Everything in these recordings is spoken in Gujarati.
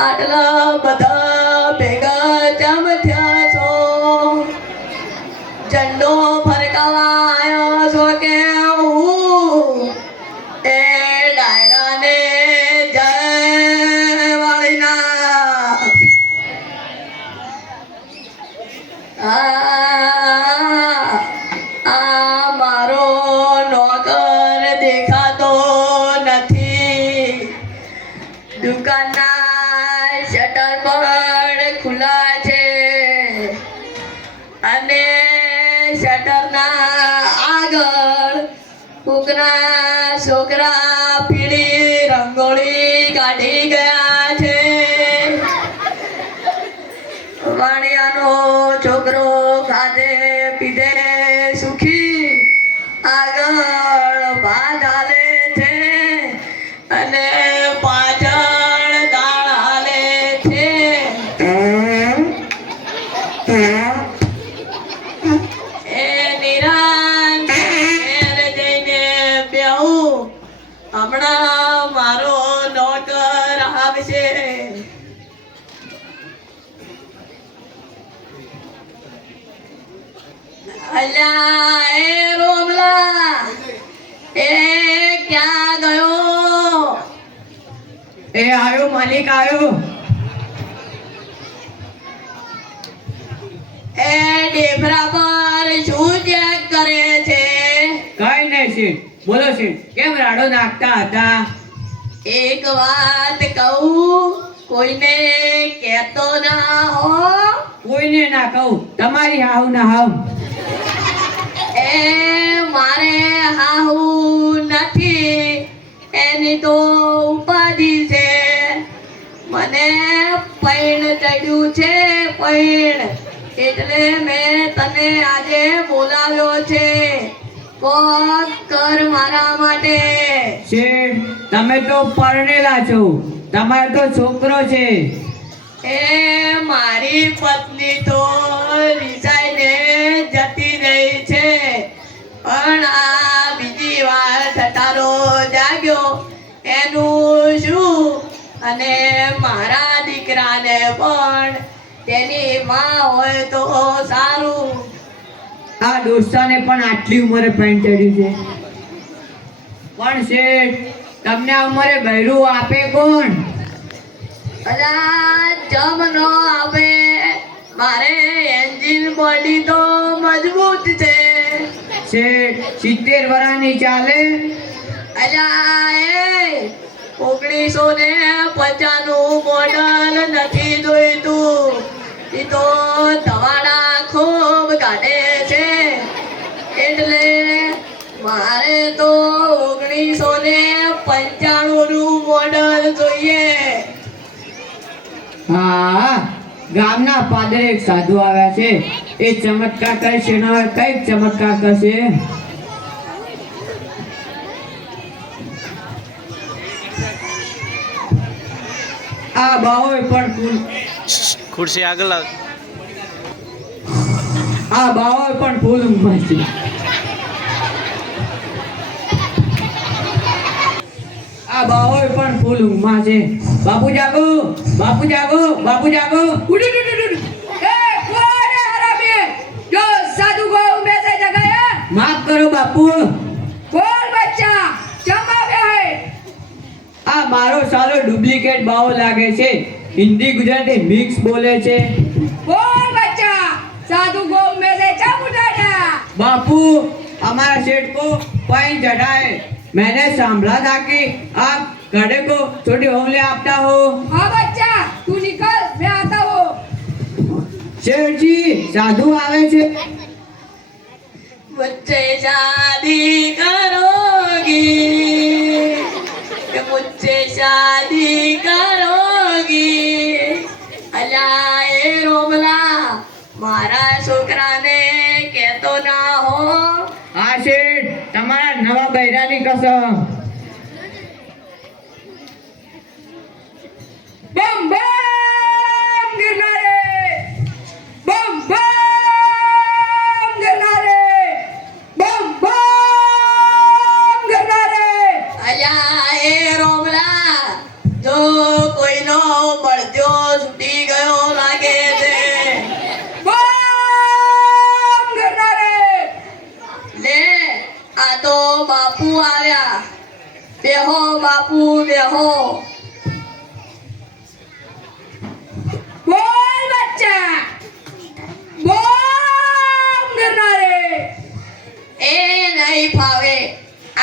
આટલા બધા ભેગા ચમ થયા છો? ઝંડો ફરકાવા આવ્યો છો કે હું એ ડાયરાને જય વાળીના આ મારો નોકર દેખાતો નથી. દુકાનના શટર પણ ખુલ્લા છે અને શટરના આગળ કૂકના છોકરા પીળી રંગોળી કાઢી ગયા છે. વાણિયાનો છોકરો ખાધે પીધે સુખી આગળ ભાત હાલે છે અને પાછળ દાળ હાલે છે. એ નિરાંત ઘેર જઈને બેહું. હમણાં મારો નોકર આવશે. અલ્યા એ રોમલા, એ ક્યાં ગયો? એ આયો માલિક આયો. એ ડેબરા પર શું ચેક કરે છે? કઈ નહીં શેઠ. બોલો શેઠ, કેમ રાડો નાખતા હતા? એક વાત કહું, કોઈને કહેતો ના હો. કોઈને ના કહું. તમારી હાવ ના હાવ. એ મારે હાહુ નથી, એની તો ઉપાધિ છે. મને પૈણ ચડ્યું છે, પૈણ. એટલે મેં તને આજે બોલાવ્યો છે. કોક કર મારા માટે. શેઠ, તમે તો પરણેલા છો, તમારો તો છોકરો છે. એ મારી પત્ની તો રિસાઈને જતી રહી છે, પણ આ બીજી વાર સટારો જાગ્યો એનું શું? અને મારા દીકરાને પણ તેની માં હોય તો સારું. આ દોસ્તાને પણ આટલી ઉંમરે પેન્ટ ચડ્યું છે. પણ શેઠ, તમને આ ઉંમરે બૈરું આપે કોણ? અલા જમ નો આવે. મારે એન્જિન બોડી તો મજબૂત છે. શેઠ, 70 વર્ષની ચાલે. અલા એ 1950 નું મોડલ નથી જોઈતું. એ તો ધવાડા ખૂબ કાઢે છે. એટલે મારે તો 1995 નું મોડલ જોઈએ. હા, ગામના પાદરે એક સાધુ આવ્યા છે. એ ચમત્કાર કરે છે. એનો કઈક ચમત્કાર કરશે. આ બાહોય પણ ફૂલ. ખુરશી આગળ લાવ. આ બાહોય પણ ફૂલ ઊંઘમાં છે. આ બાહોય પણ ફૂલ ઊંઘમાં છે. બાપુ જાગો, બાપુ જાગો, બાપુ જાગો. ઉડ ઉડ ઉડ ઉડ. એ કોણ હરામી? જો સાધુ કો ઉભે સે જગાયા. માફ કરો બાપુ. બોલ બચ્ચા, જમાવે હે. આ મારો સારો ડુપ્લિકેટ બાવો લાગે છે. હિન્દી ગુજરાતી મિક્સ બોલે છે. बोल बच्चा, साधु को में से जब उठाया। बापू, हमारा सेठ को पानी चढ़ा है. मैंने सांभला था कि आप घड़े को छोटी होमले आपता हो. हाँ बच्चा, तू निकल, मैं आता हूँ। सेठ जी, साधु आवे छे. मुझसे शादी करोगी, मुझसे शादी करोगी? अला ए रोमला, મારા છોકરાને કહેતો ના હો. હા શેઠ, તમારા નવા બૈરાની કસમ. बम बम गिरना रे, बम बम गिरना रे, बम बम गिरना रे। અલ્યા એ રોમલા, જો કોઈનો બળજો છૂટી ગયો લાગે છે. બોમ કરનારે લે આ તો બાપુ આવ્યા. બેહો બાપુ બેહો. બોલ બચ્ચા બોમ કરનારે એ નહીં ફાવે.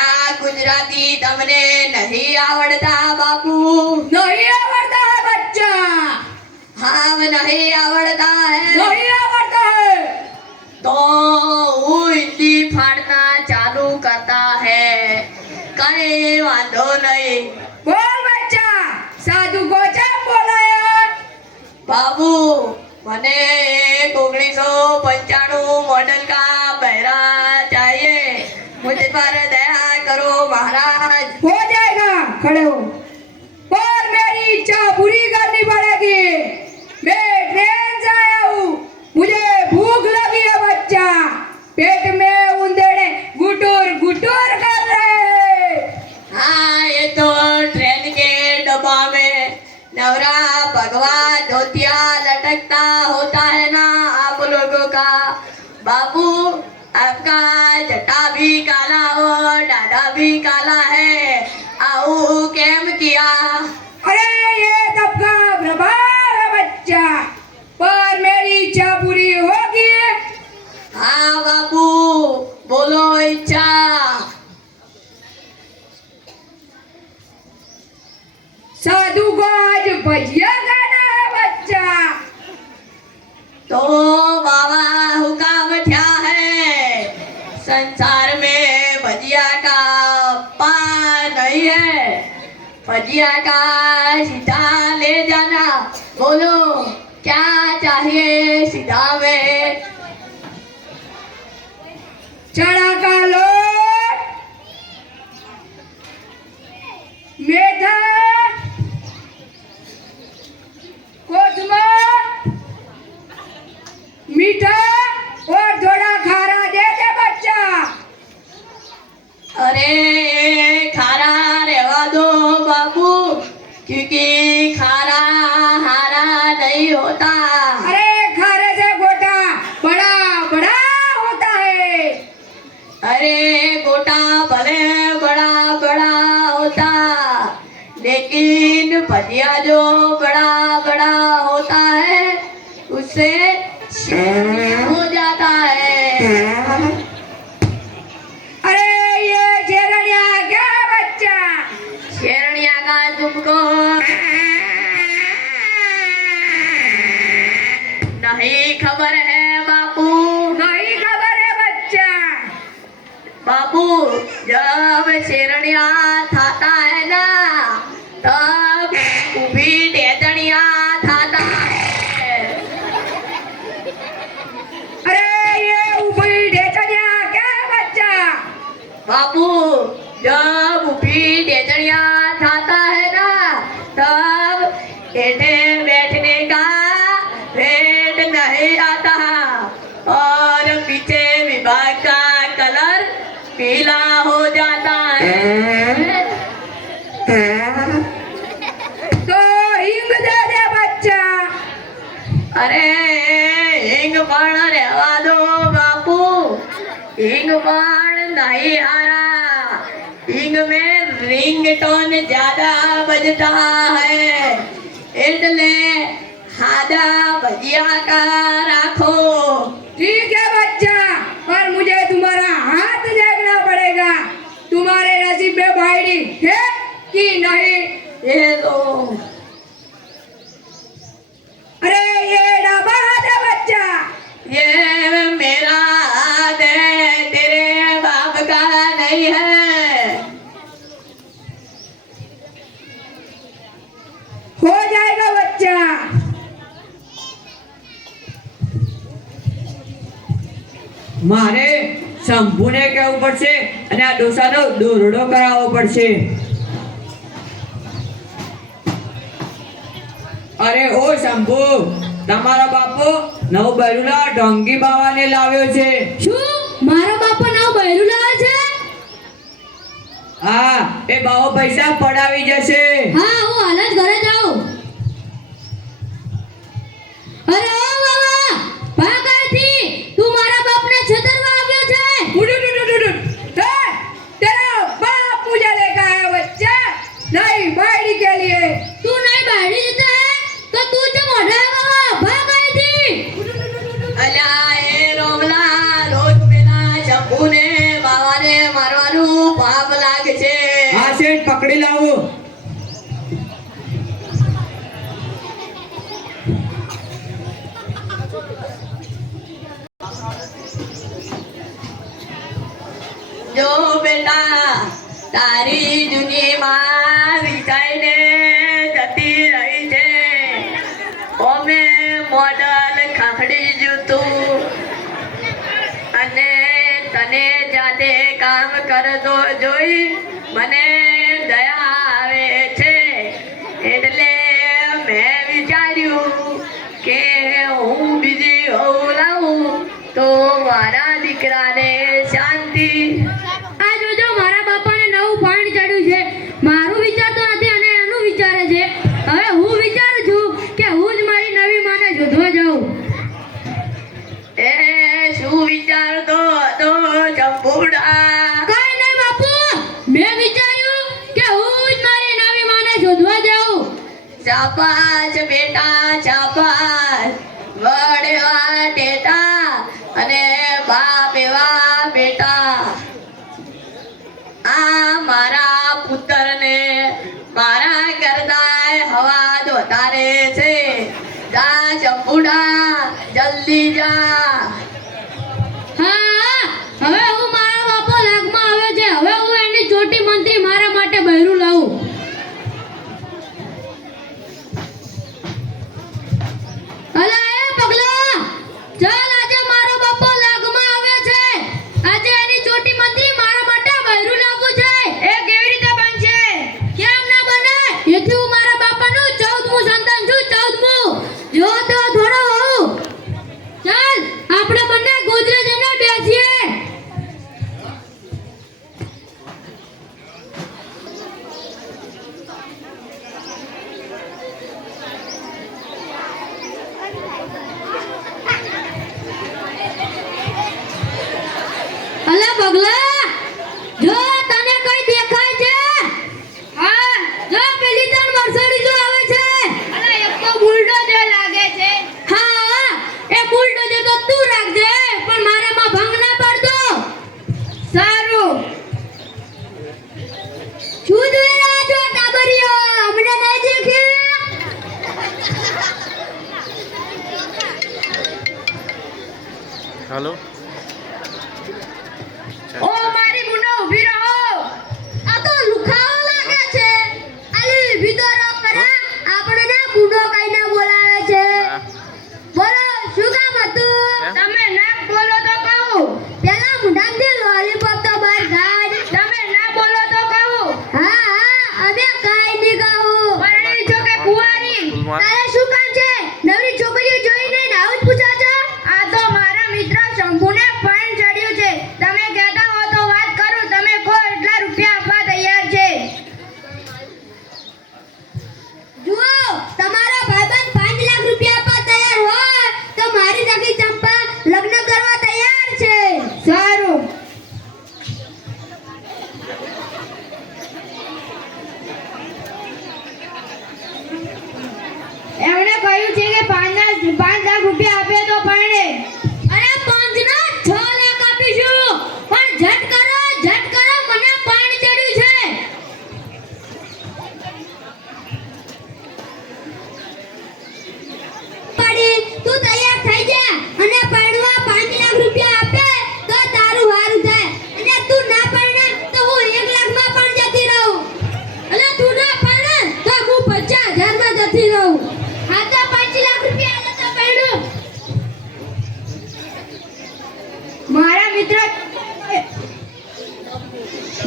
આ ગુજરાતી તમને નહીં આવડતા બાપુ. નહીં આવડતા है बच्चा हाँ नहीं आवड़ता है नहीं आवड़ता है तो वो हिंदी फाड़ना चालू करता है. कहीं वांधो नहीं. बोल बच्चा साधु को जब बोलाया बाबू मने 1995 मॉडल का बहरा चाहिए. मुझ पर दया करो महाराज. हो जाएगा खड़े हो पर मेरी इच्छा पूरी करनी पड़ेगी मैं ट्रेन से आया हूँ मुझे भूख लगी है बच्चा पेट में उंदेड़े गुटुर गुटुर कर रहे हैं हाँ ये तो ट्रेन के डब्बा में नवरा भगवा धोतिया लटकता होता है ना आप लोगों का. बाबू आपका जटा भी काला और डाढ़ा भी काला है. आओ केम किया. अरे ये सबका प्रभाव है बच्चा पर मेरी इच्छा पूरी होगी हाँ बाबू बोलो इच्छा. साधु को आज भजिया खाना है बच्चा तो बाबा हुकाम क्या है. संसार में भजिया का पार नहीं है. भजिया का सीधा ले जाना. बोलो क्या चाहिए सीधा में. चना का लोट मेथा कोथमर मीठा और थोड़ा खारा दे दे बच्चा अरे खारा रहवा दो बाबू क्योंकि खारा हारा नहीं होता. अरे खारे से गोटा बड़ा बड़ा होता है अरे गोटा भले बड़ा बड़ा होता लेकिन भजिया जो बड़ा बड़ा होता है उससे हो जाता है. अरे ये शेरनिया क्या है बच्चा शेरनिया का तुमको नहीं खबर है बापू. नहीं खबर है बच्चा बाबू जब शेरनिया थाता है ना तब उभी ढेचनिया थाता है. अरे ये ऊपरी ढेचनिया क्या है बच्चा बाबू जब उभी ढेचनिया थाता है ना तब हेठे बैठने का वेट नहीं आता और पीछे विभाग का कलर पीला हो जाता है. तो हिंग दे दे बच्चा अरे हिंग पण रहवा दो बापू. हिंग पण नहीं हारा. हिंग में रिंगटोन ज्यादा बजता है इसलिए हादा भजिया का राखो. ठीक है बच्चा पर मुझे तुम्हारा हाथ देखना पड़ेगा तुम्हारे नसीब में भाईडी है कि नहीं ये लो. अरे ये डब्बा है बच्चा ये मेरा हाथ है तेरे बाप का नहीं है. हो जाएगा बच्चा મારે શંભુને કહેવું પડશે અને આ ડોસાનો દોરડો કરાવવો પડશે. અરે ઓ શંભુ તમારો બાપો નવ બરુલા ઢોંગી બાવાને લાવ્યો છે. શું મારા બાપા નાવ બહેરું લાવે છે? હા એ બાવો પૈસા પડાવી જશે. હા હું હાલ જ ઘરે જાઉં. જો બેટા તારી જૂની માં વિસાઈને જતી રહી છે ઓમે મોડલ ખાખડી જતું અને તને જાતે કામ કરતો જોઈ મને દયા આવે છે એટલે મેં વિચાર્યું કે હું બીજી હોઉં લાવું તો મારા દીકરાને શાંતિ. આ જોજો મારા બાપાને નવું પાણી ચડ્યું છે. મારું વિચારતો નથી અને એનું વિચારે છે. હવે હું વિચારું છું કે હું જ મારી નવી માને શોધવા જાઉં. એ શું વિચારતો હતો ચંપુડા? કઈ નહીં બાપુ, મેં વિચાર્યું કે હું જ મારી નવી માને શોધવા જાઉં. શાબાશ બેટા શાબાશ. વડ એવા ટેટા અને બાપ એવા બેટા. આ મારા પુત્રને મારા કરતાંય હવાજ વધારે છે. જા ચંપુડા જલ્દી જા. હા, હવે હું મારા બાપો લાગમાં આવે છે. હવે હું એની ચોટી મંત્રી મારા માટે બૈરું લાવું. અલા એ પગલા, ચાલ આજે મારો બાપો લાગમાં આવે છે. આજે એની ચોટી મંત્રી મારા માટે બૈરું લાગવું છે. એ કેવી રીતે બનશે? કેમ ના બને? એથી હું મારા બાપાનું 14મું સંતાન છું. 14મું જો તો થોડો હોઉં. ચાલ આપણે બંને ગોદરે જઈને બેસીએ. અલા પગલા, જો તને કઈ દેખાય છે? હા, જો પેલી ત્રણ મરસડી જો આવે છે. અલા એક તો બુલડોઝર લાગે છે. હા, એ બુલડોઝર તો તું રાખજે, પણ મારામાં ભંગ ના પડતો. સારું. શું જોઈ રહ્યા છો ટાબરીઓ? અમને નહીં દેખી? હાલો ઓ મારી બુનો ઊભી રહો. આ તો લુખાઓ લાગે છે. અલી ઊભી તો રહો ખરા. આપણને બુનો કઈને બોલાવે છે. બોલો શું કામ હતું? તમે ના બોલો તો કહું. પેલા મુઢામાંથી લોલીપોપ તો બહાર કાઢ. તમે ના બોલો તો કહું. હા હા, અમે કાઈ નહીં કહું. પરણી છો કે કુંવારી? તારે શું કામ છે? નવરી છોકરીઓ જોઈ નહીં ને આવું જ પૂછો છો? આ તો મારા મિત્ર શંભુને ફાઇન ચડ્યું છે. તમે કહેતા હો તો વાત કરું. તમે કહો એટલા રૂપિયા આપવા તૈયાર છે. જુઓ, તમારો ભાઈબંધ 5 લાખ રૂપિયા આપવા તૈયાર હોય તો મારી સખી ચંપા લગ્ન કરવા તૈયાર છે. સારું. એમણે કહ્યું છે કે 5 લાખ રૂપિયા આપે તો પરણે. અરે 5 ના 6 લાખ આપીશું. પણ ઝટ કરો, મને પાણી ચડ્યું છે. પાડી તું તૈયાર થઈ જા અને પરણવા 5 લાખ રૂપિયા આપે તો તારું હારું થાય. અને તું ના પરણે તો હું 1 લાખમાં પણ જતી રહું. અને તું ના પરણે તો હું 50,000 માં જતી રહું. આ તો 5 લાખ રૂપિયા આલે તો પરણું.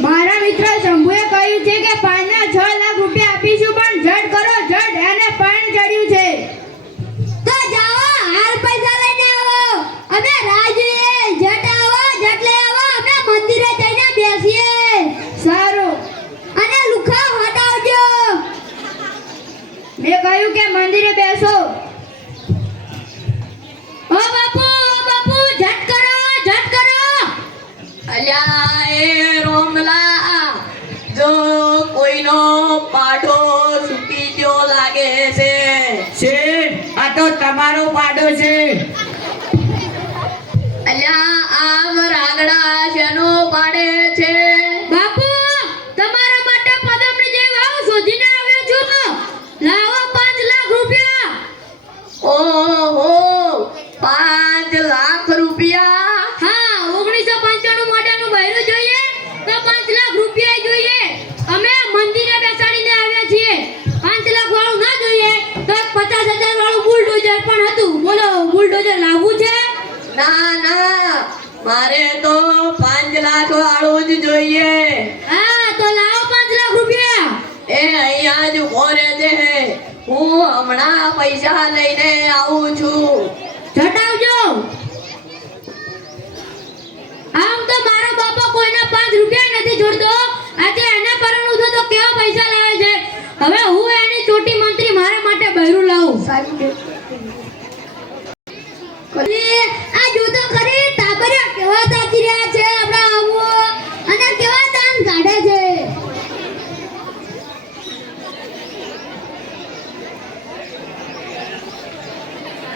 મારા મિત્ર શંભુએ કહ્યું છે કે 5 ના 6 લાખ રૂપિયા આપીશું. પણ ઝટ કરો, એને પાણી ચડ્યું છે. તો જાઓ, હાલ પૈસા લઈને આવો. અમે રાહ જોઈએ. ઝટ આવો, ઝટ લઈ આવો. અમે મંદિરે જઈને બેસીએ. સારું. અને લુખા હટાવજો. મેં કહ્યું કે મંદિરે બેસો. ઓ બાપુ, ઝટ કરો. અલ્યા એ રોમલા, જો કોઈનો પાડો છૂટી ગયો લાગે છે. શેઠ, આ તો તમારો પાડો છે. અલ્યા આમ રાગડા શેનો પાડે છે? બાપુ, તમારા માટે પદમની જેવી વાવ શોધીને આવ્યો છું. લાવો 5 લાખ રૂપિયા. ઓહો, 5 લાખ રૂપિયા? હા, 1995 મોડેલનું બૈરું જોઈએ. હમણાં પૈસા લઈને આવું છું. જટાવજો. આમ તો મારો બાપા કોઈના 5 રૂપિયા નથી છોડતો. આજે એને પરણું છું તો કેવા પૈસા લાવે છે. હવે હું એની ચોટી મંત્રી મારા માટે બૈરું લાવું. આ જો તો ખરી તાબરિયા કેવા તાકી રહ્યા છે આપણા આવો અને કેવા દાન કાઢે છે.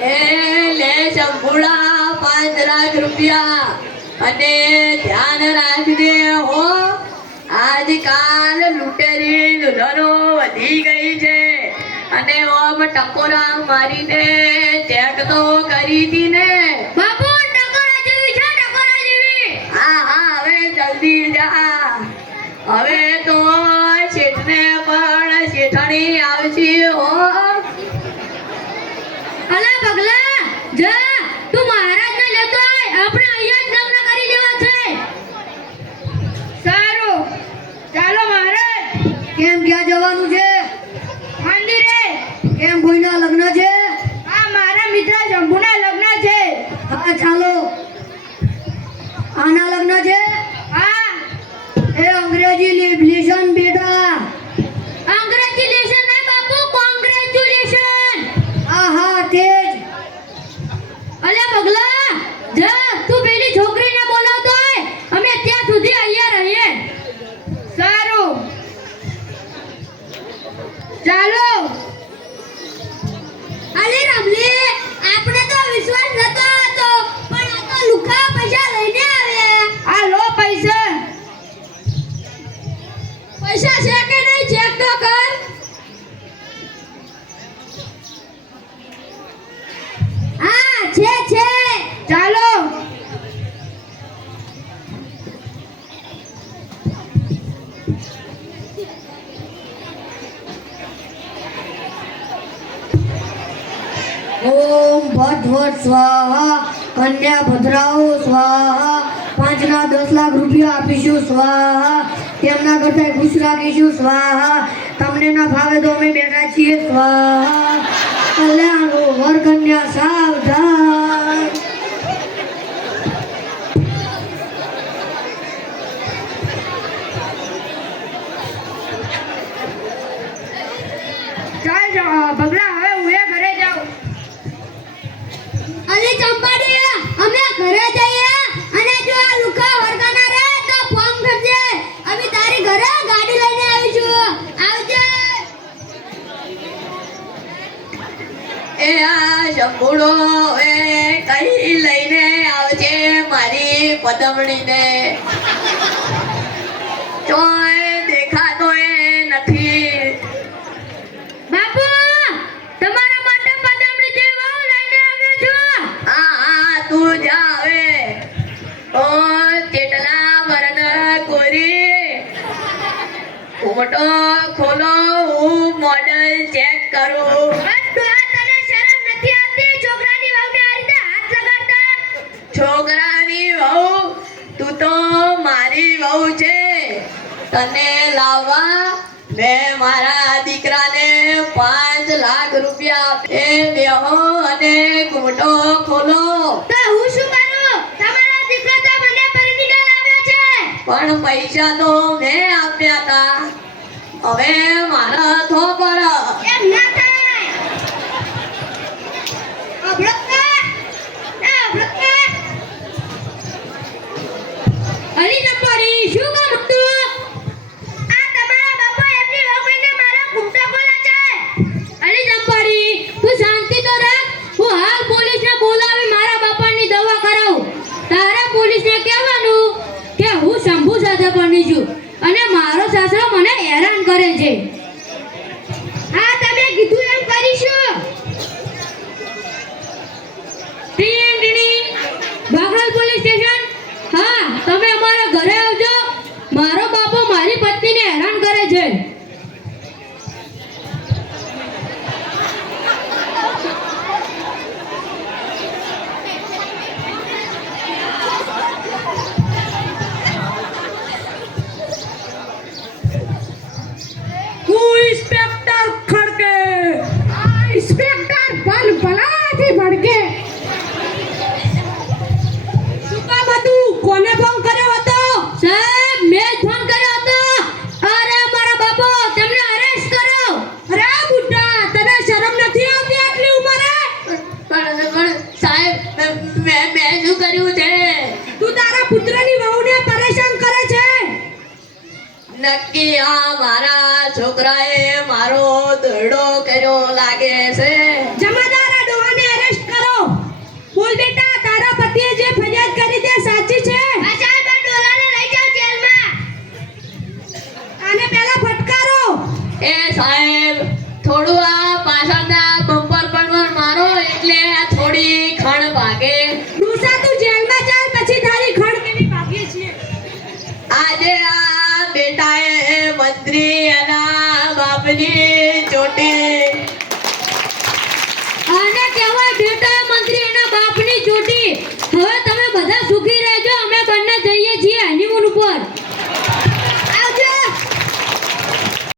એ લે શંભુડા 5 લાખ રૂપિયા અને ધ્યાન રાખજે હો. આજકાલ લૂંટેરી દુલ્હનો વધી ગઈ છે અને ઓમ ટકોરા મારીને ચેક તો કરી હતી ને. બાપુ ટકોરા જેવી છે ટકોરા જેવી. હા હા હવે જલ્દી જા. હવે તો શેઠને પણ શેઠાણી આવશે હો. અલા પગલા જા તું મહારાજને લેતો આય. આપણે અહીંયા જ લગ્ન કરી લેવા છે. સારું ચાલો મહારાજ. કેમ ક્યાં જવાનું છે? મંદિરે. કેમ કોઈના લગ્ન છે? આ મારા મિત્ર શંભુના લગ્ન છે. હા ચાલો. આના લગ્ન છે? હા. એ અંગ્રેજી લેશન બેટા. અંગ્રેજી લેશન નહીં બાપુ, કોંગ્રેચ્યુલેશન. હા હા તેજ. અલ્યા પગલા જા તું પેલી છોકરીને બોલાવતો હોય. અમે ત્યાં સુધી અહીંયા રહીએ. સારું ચાલો. અલે રમલી આપણે તો વિશ્વાસ નતો હતો પણ આ તો લુખા પૈસા લઈને આવ્યા. આ લો પૈસા. પૈસા છે કે નહીં ચેક તો કર. હા છે. ચાલો. ઓમ ભદ્વત સ્વાહા કન્યા ભદ્રાઓ સ્વાહા. 5 ના 10 લાખ રૂપિયા આપીશું સ્વાહા. તેમના કરતા ખુશ રાખીશું સ્વાહા. તમને ના ભાવે તો અમે બેઠા છીએ સ્વાહા. કલ્યાણો વર કન્યા સાવધાન. ચાલ ભગલા હવે હું ઘરે જાઉં. અલી ચંપાડી અમે ઘરે જઈએ અને જો આ લુખા વરગાના રે તો ફોન કરજે. અમે તારી ઘરે ગાડી લઈને આવીશું. આવજે. એ આ શંભુડો એ કઈ લઈને આવજે મારી પદમણીને. ચોય દેખાતો એ નથી. બાપુ તમારા માટે પદમણી જે વાવ લઈને આવ્યો છું. હા હા તું જા હવે. ઓ ચેટલા વરન કોરી ફોટો ખોલો હું મોડલ ચેક કરું. તને શરમ નથી આવતી છોકરાની વાવને આ રીતે હાથ લગાડતા? છોકરાની વહુ તું તો મારી વહુ છે. તને લાવવા મેં મારા દીકરાને 5 લાખ રૂપિયા આપે. બેહો અને ઘૂંટો ખોલો. તો હું શું કરું? તમારા દીકરા તો મને પરણીને લાવ્યો છે. પણ પૈસા તો મેં આપ્યા હતા. હવે મારા થોપર. એમ ના થાય. અલી નંબરી શું કામ હતું? આ તમારા બાપા એમની વહુને મારા ઘૂંટો ખોલા છે. અલી નંબરી તું શાંતિ તો રાખ. હું હાલ પોલીસને બોલાવી મારા બાપાની દવા કરાવું. તારે પોલીસને કહેવાનું કે હું શંભુ સાથે પરણી છું અને મારો સાસરો મને હેરાન કરે છે. હા તમે કીધું એમ કરીશું. બાગલ પોલીસ સ્ટેશન. હા તમે અમારા ઘરે આવજો. મારો બાપો મારી પત્નીને હેરાન કરે છે. પણ ભલાથી ભડકે. શું કામ હતું? કોને ફોન કર્યો હતો? સાહેબ મેં જ ફોન કર્યો હતો. અરે મારા બાપો તમને અરેસ્ટ કરો. અરે બુઢા, તને શરમ નથી આવતી આટલી ઉંમરે? પણ સાહેબ મેં શું કર્યું છે? તું તારા પુત્રની વહુને પરેશાન કરે છે. નક્કી આ મારા છોકરાએ મારો દોરડો કર્યો લાગે છે. જમાદાર ડોહાને અરેસ્ટ કરો. બોલ બેટા, તારા પતિએ જે ફરિયાદ કરી તે સાચી છે? આ સાહેબ આ ડોલાને લઈ જાઓ જેલમાં. આને પહેલા ફટકારો. એ સાહેબ થોડું આ પાછળના બમ્પર પર મારો એટલે આ થોડી ખણ ભાગે. ડોસા તું જેલમાં ચાલ, પછી તારી ખણ કેવી ભાગીએ છીએ. આજે આ બેટાએ મંત્રી એના બાપની ચોટી. આને કહેવાય બેટા મંત્રી એના બાપની ચોટી. હવે તમે